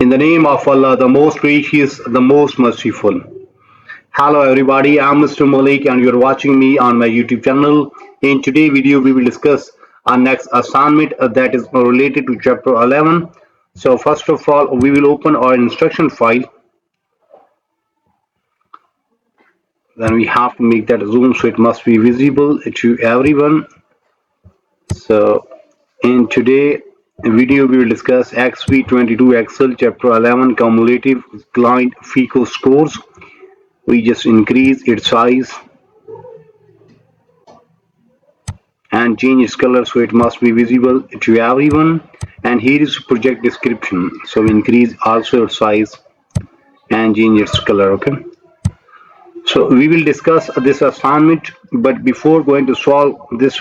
In the name of Allah, the most gracious, the most merciful. Hello everybody, I'm Mr. Malik and you're watching me on my YouTube channel. In today's video, we will discuss our next assignment that is related to chapter 11. So first of all, we will open our instruction file. Then we have to make that zoom so it must be visible to everyone. So in today's video, we will discuss Exp22 Excel chapter 11 cumulative client FICO scores. We just increase its size and change its color so it must be visible to everyone. And here is project description, so we increase also its size and change its color. Okay, so we will discuss this assignment, but before going to solve this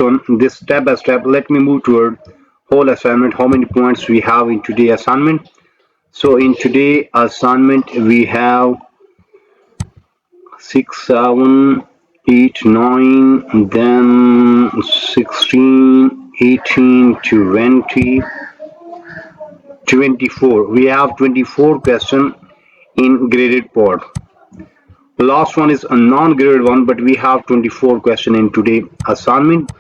step by step, let me move toward whole assignment, how many points we have in today's assignment. So in today's assignment we have 6, 7, 8, 9, then 16, 18, 20, 24. We have 24 questions in graded part. The last one is a non-graded one, but we have 24 questions in today's assignment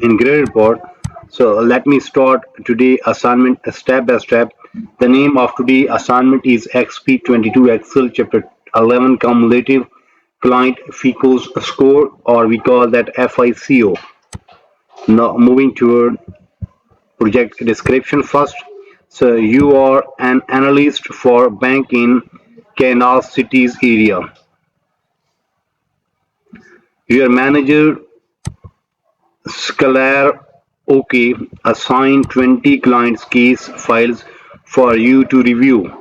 in graded part. So let me start today assignment step by step. The name of today assignment is Exp22 Excel chapter 11 cumulative client FICO's score, or we call that FICO. Now moving toward project description first. So you are an analyst for bank in Kansas City's area. Your manager Scalar OK assigned 20 clients case files for you to review.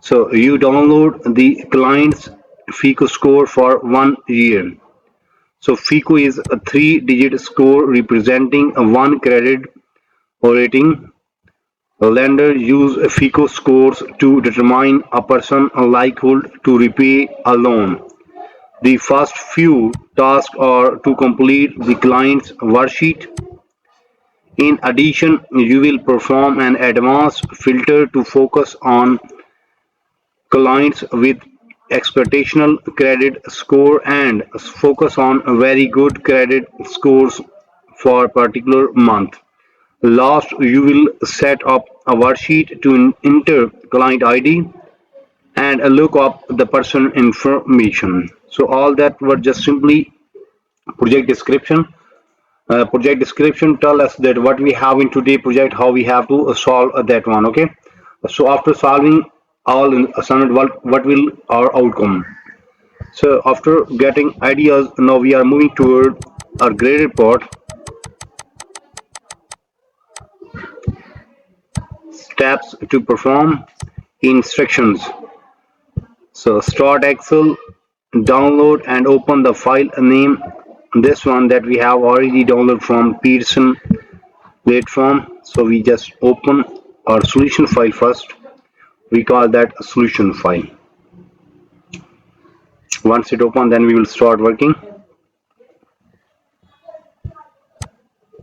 So you download the client's FICO score for 1 year. So FICO is a 3-digit score representing a 1 credit or rating. Lenders use FICO scores to determine a person's likelihood to repay a loan. The first few tasks are to complete the client's worksheet. In addition, you will perform an advanced filter to focus on clients with expectational credit score and focus on very good credit scores for a particular month. Last, you will set up a worksheet to enter client ID and look up the person information. So all that were just simply project description. Project description tell us that what we have in today project, how we have to solve that one. Okay, so after solving all in assignment, what will our outcome? So after getting ideas, now we are moving toward our graded part. Steps to perform, instructions. So start Excel, download and open the file name. This one that we have already downloaded from Pearson platform. So we just open our solution file first. We call that a solution file. Once it opens, then we will start working.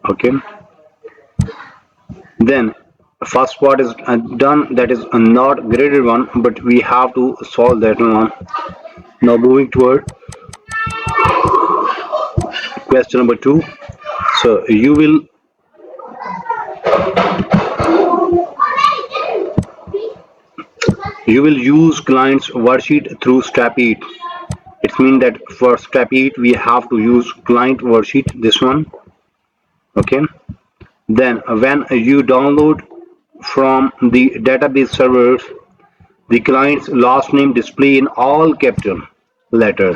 Okay. Then first part is done, that is a not graded one, but we have to solve that one. Now moving toward question number 2. So you will use client's worksheet through step 8. It means that for step 8 we have to use client worksheet, this one. Okay, then when you download from the database servers, the client's last name display in all capital letter.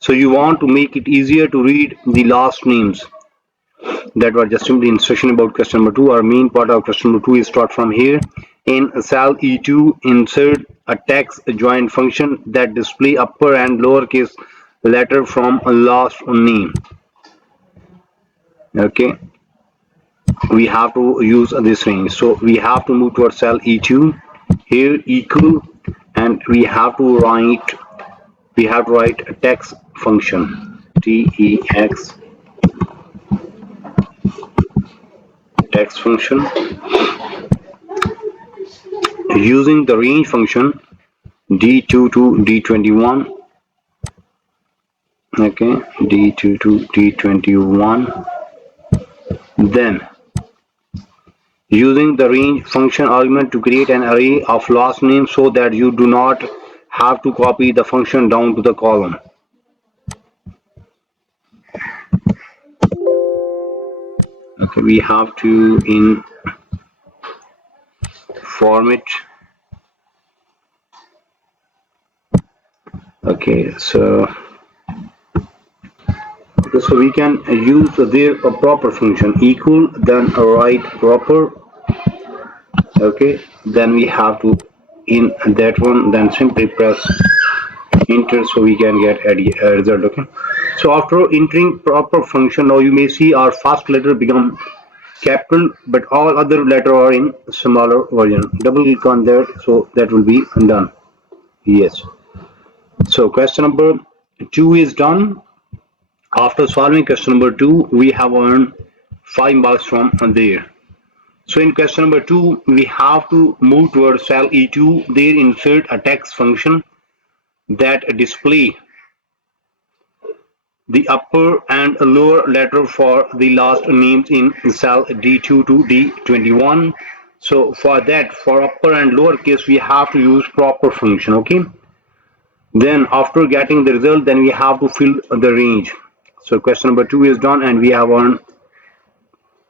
So you want to make it easier to read the last names. That was just simply instruction about question number 2. Our main part of question number 2 is start from here. In cell E2, insert a text join function that display upper and lowercase letter from a last name. Okay, we have to use this range. So we have to move towards cell E2 here, equal, and we have to write a text function, tex text function. using the range function D2 to D21. Okay, D2 to D21. Then using the range function argument to create an array of last names so that you do not have to copy the function down to the column. Okay, we have to in format. Okay, so we can use their proper function equal, then write proper. Okay, then we have to in that one, then simply press enter so we can get a result. Okay, so after entering proper function, now you may see our first letter become capital, but all other letter are in smaller version. Double click on that, so that will be done. Yes, so question number 2 is done. After solving question number 2, we have earned 5 marks from there. So in question number 2, we have to move towards cell E2. There insert a text function that display the upper and lower letter for the last names in cell D2 to D21. So for that, for upper and lower case, we have to use proper function. Okay. Then after getting the result, then we have to fill the range. So question number 2 is done and we have earned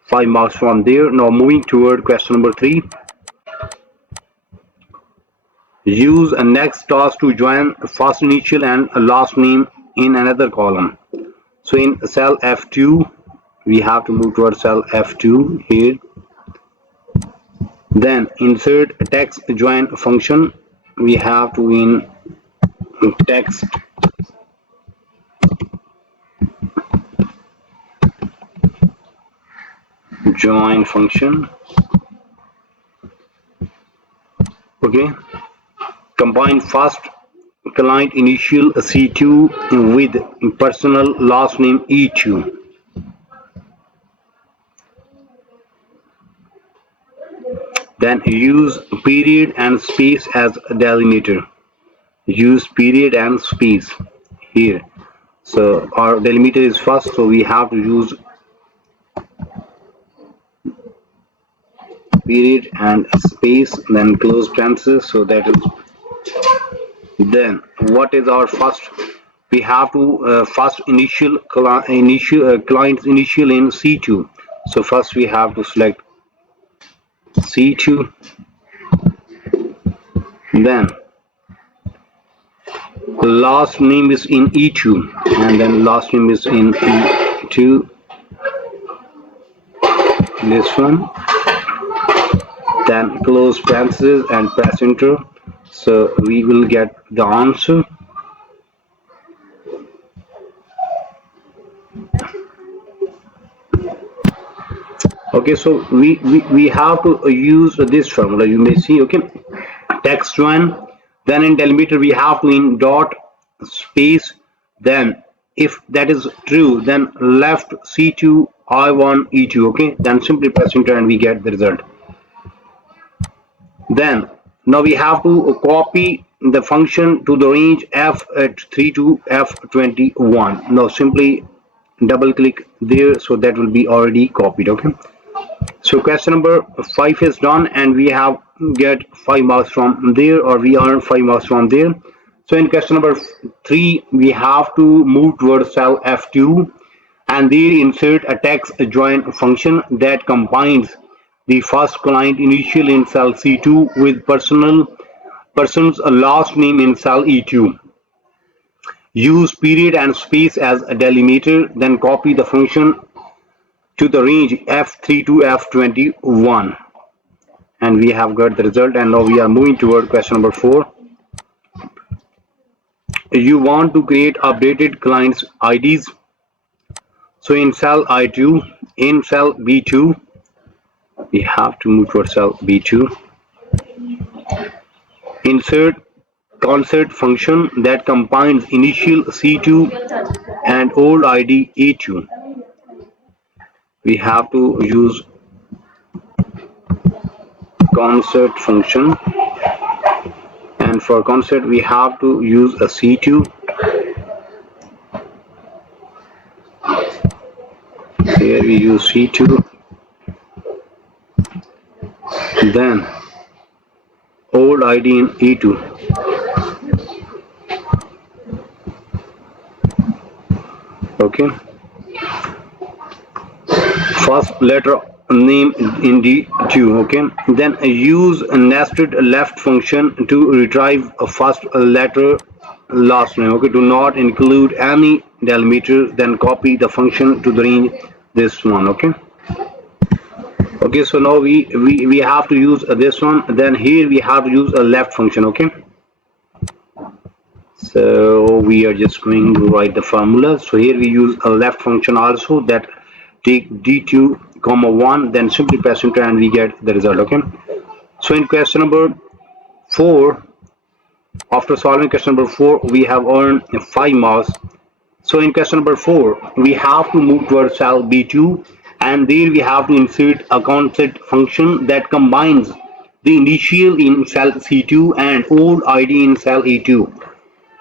5 marks from there. Now moving toward question number 3. Use a next task to join first initial and last name in another column. So in cell F2, we have to move toward cell F2 here. Then insert a text join function. We have to in text join function. Okay, combine first client initial C2 with personal last name E2. Then use period and space as a delimiter. Use period and space here. So our delimiter is first, so we have to use period and space, then close parenthesis. So that is, then what is our first? We have to first initial client's initial in C2. So first we have to select C2. Then last name is in E2, and then last name is in E2. This one. Then close parenthesis and press enter. So we will get the answer. Okay, so we have to use this formula. You may see. Okay, text join. Then in delimiter we have to in dot space. Then if that is true, then left C2 I1 E2. Okay, then simply press enter and we get the result. Then now we have to copy the function to the range F3 to F21. Now simply double click there, so that will be already copied. Okay, so question number 5 is done and we have get 5 marks from there, or we earn 5 marks from there. So in question number 3 we have to move towards cell F2 and there insert a text join function that combines the first client initial in cell C2 with person's last name in cell E2. Use period and space as a delimiter, then copy the function to the range F3 to F21. And we have got the result, and now we are moving toward question number 4. You want to create updated clients IDs. So in cell I2, in cell B2, we have to move towards cell B2. Insert concert function that combines initial C2 and old ID E2. We have to use concert function. and for concept we have to use a C2. Here we use C2, then old ID in E2. Okay, first letter name in D2. Okay, then use a nested left function to retrieve a first letter last name. Okay, do not include any delimiter, then copy the function to the range this one. Okay. Okay, so now we have to use this one, then here we have to use a left function. Okay, so we are just going to write the formula. So here we use a left function also, that take d2 comma 1, then simply press enter and we get the result. Okay, so in question number 4, after solving question number 4, we have earned 5 marks. So in question number 4, we have to move towards cell B2, and there we have to insert a concept function that combines the initial in cell C2 and old ID in cell E2.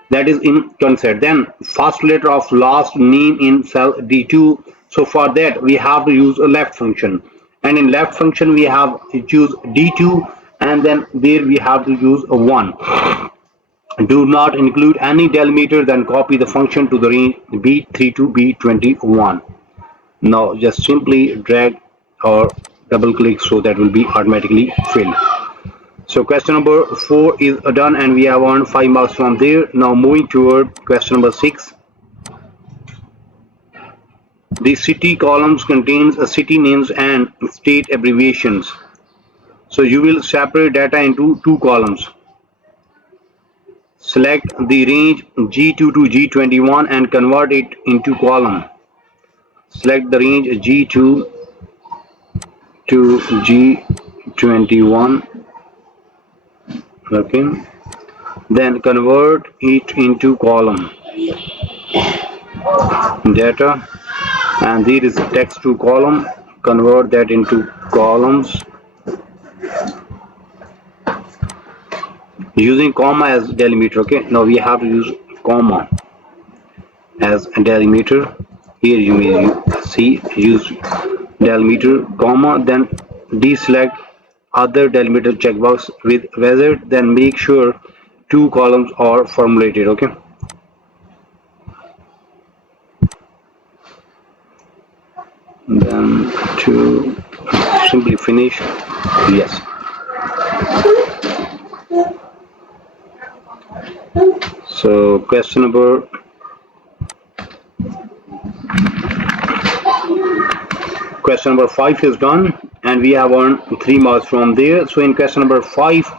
That is in concept. Then first letter of last name in cell D2. So for that we have to use a left function, and in left function we have to choose D2, and then there we have to use a 1. Do not include any delimiter, then copy the function to the range B3 to B21. Now just simply drag or double click, so that will be automatically filled. So question number 4 is done and we have earned 5 marks from there. Now moving toward question number 6. The city columns contains city names and state abbreviations. So you will separate data into 2 columns. Select the range G2 to G21 and convert it into column. Select the range G2 to G21. Okay, then convert it into column data, and there is text to column, convert that into columns using comma as delimiter. Okay, now we have to use comma as a delimiter. Here you may see use delimiter comma, then deselect other delimiter checkbox with whether, then make sure 2 columns are formulated. Okay, then to simply finish. Yes, so question number Question number 5 is done and we have earned 3 marks from there. So in question number 5,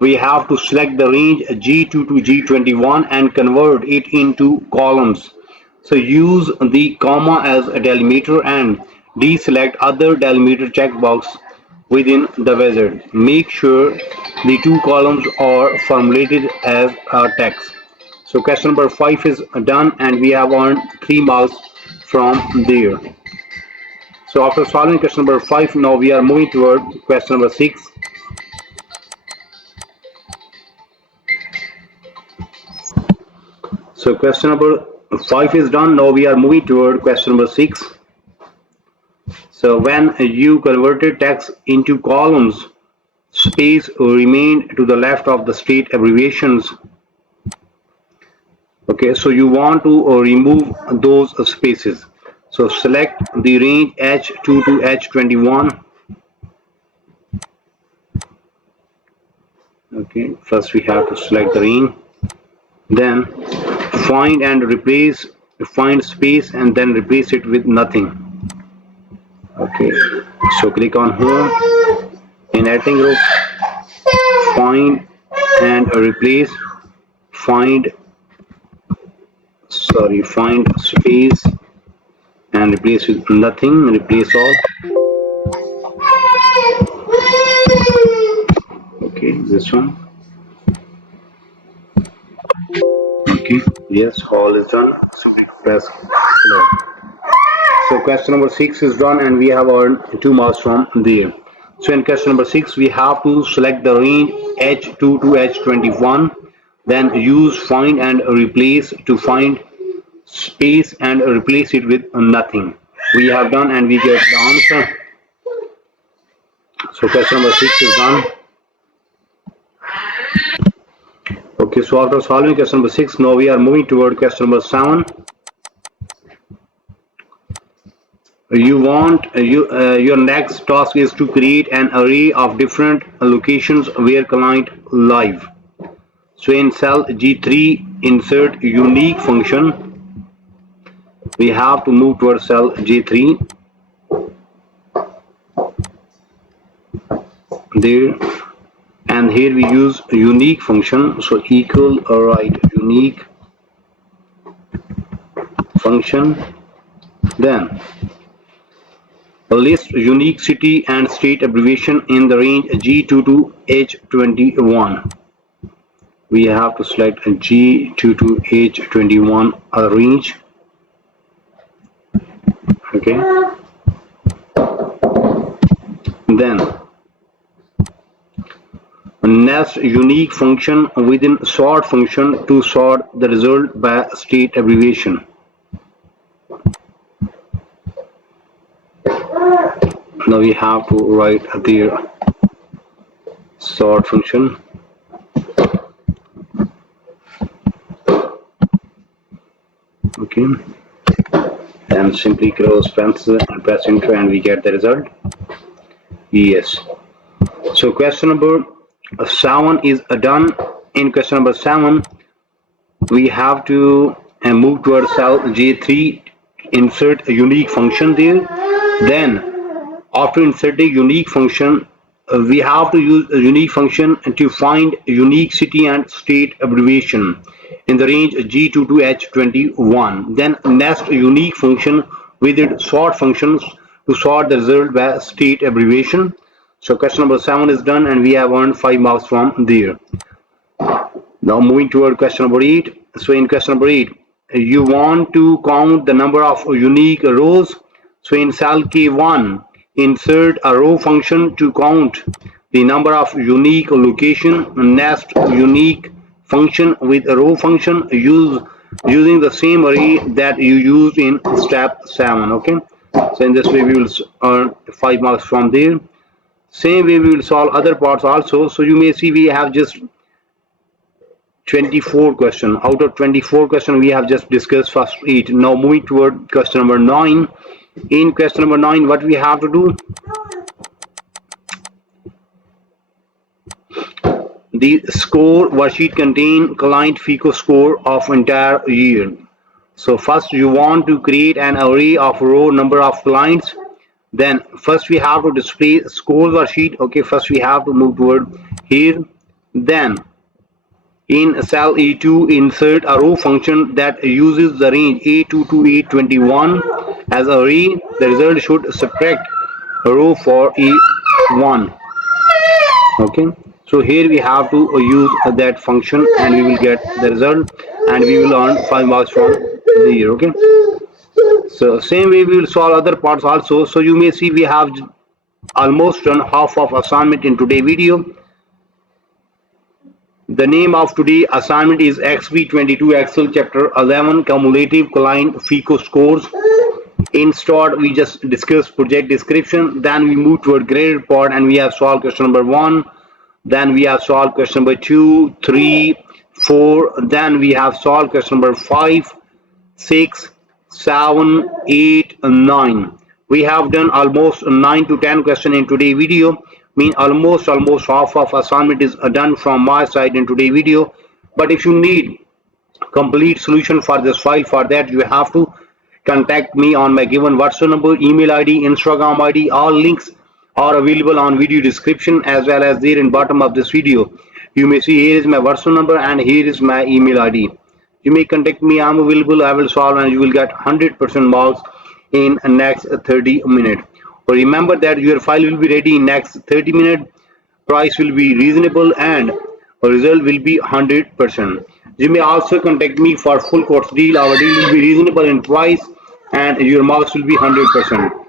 we have to select the range G2 to G21 and convert it into columns. So use the comma as a delimiter and deselect other delimiter checkbox within the wizard. Make sure the 2 columns are formulated as a text. So question number 5 is done and we have earned 3 marks from there. So after solving question number 5, now we are moving toward question number 6. So question number 5 is done. Now we are moving toward question number 6. So when you converted text into columns, space remained to the left of the state abbreviations. Okay, so you want to remove those spaces. So select the range H2 to H21. Okay, first we have to select the range, then find and replace, find space and then replace it with nothing. Okay, so click on home, in editing group, find and replace, find space and replace with nothing, replace all. Okay, this one. Okay, yes, all is done. Simply press close. So question number 6 is done and we have earned 2 marks from there. So in question number 6, we have to select the range H2 to H21, then use find and replace to find space and replace it with nothing. We have done and we get the answer. So question number 6 is done. Okay, so after solving question number 6, now we are moving toward question number 7. Your next task is to create an array of different locations where client live. So in cell G3, insert unique function. We have to move towards cell G3. There, and here we use unique function. So equal right unique function. Then list unique city and state abbreviation in the range G2 to H21. We have to select G2 to H21 range. Okay. Then nest unique function within sort function to sort the result by state abbreviation. Now we have to write their sort function. Okay, and simply close parentheses and press enter and we get the result. Yes. So question number 7 is done. In question number 7, we have to move towards cell J3, insert a unique function there. Then after inserting unique function, we have to use a unique function to find unique city and state abbreviation in the range G2 to H21. Then nest a unique function with its sort functions to sort the result by state abbreviation. So question number 7 is done and we have earned 5 marks from there. Now moving toward question number 8. So in question number 8, you want to count the number of unique rows. So in cell K1, insert a row function to count the number of unique location. Nest unique function with a row function using the same array that you used in step 7. Okay, so in this way we will earn 5 marks from there. Same way we will solve other parts also. So you may see we have just 24 question. Out of 24 question we have just discussed first 8. Now moving toward question number 9. In question number 9, what we have to do? The score worksheet contain client FICO score of entire year. So first you want to create an array of row number of clients. Then first we have to display score worksheet. Okay, first we have to move toward here. Then in cell A2, insert a row function that uses the range A2 to A21 as array. The result should subtract a row for A1. Okay, so here we have to use that function and we will get the result and we will earn 5 marks from the year. Okay, so same way we will solve other parts also. So you may see we have almost done half of assignment in today's video. The name of today's assignment is Exp22 Excel Chapter 11 Cumulative Client FICO Scores. In start, we just discussed project description. Then we move toward graded part and we have solved question number 1. Then we have solved question number 2, 3, 4. Then we have solved question number 5, 6, 7, 8, 9. We have done almost 9 to 10 questions in today's video. Mean almost half of assignment is done from my side in today's video. But if you need complete solution for this file, for that you have to contact me on my given WhatsApp number, email ID, Instagram ID. All links are available on video description as well as there in bottom of this video. You may see here is my WhatsApp number and here is my email ID. You may contact me. I'm available. I will solve and you will get 100% marks in next 30 minutes. Remember that your file will be ready in next 30 minutes. Price will be reasonable and result will be 100%. You may also contact me for full course deal. Our deal will be reasonable in price and your marks will be 100%.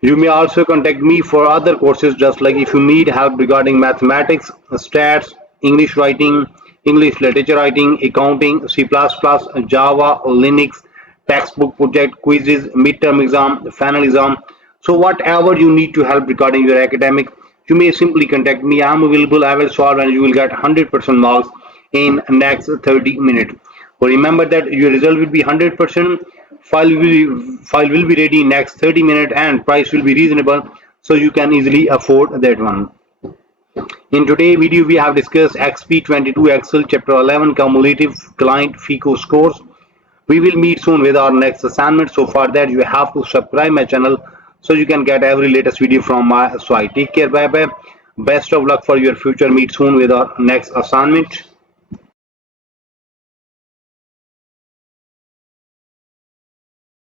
You may also contact me for other courses, just like if you need help regarding mathematics, stats, English writing, English literature writing, accounting, C++, Java, Linux, textbook project, quizzes, midterm exam, final exam. So whatever you need to help regarding your academic, you may simply contact me. I'm available. I will solve and you will get 100% marks in next 30 minutes. But remember that your result will be 100%. File will be ready in next 30 minutes and price will be reasonable, so you can easily afford that one. In today's video, we have discussed Exp22 Excel Chapter 11 Cumulative Client FICO Scores. We will meet soon with our next assignment. So for that, you have to subscribe my channel so you can get every latest video from my side. Take care. Bye bye. Best of luck for your future. Meet soon with our next assignment.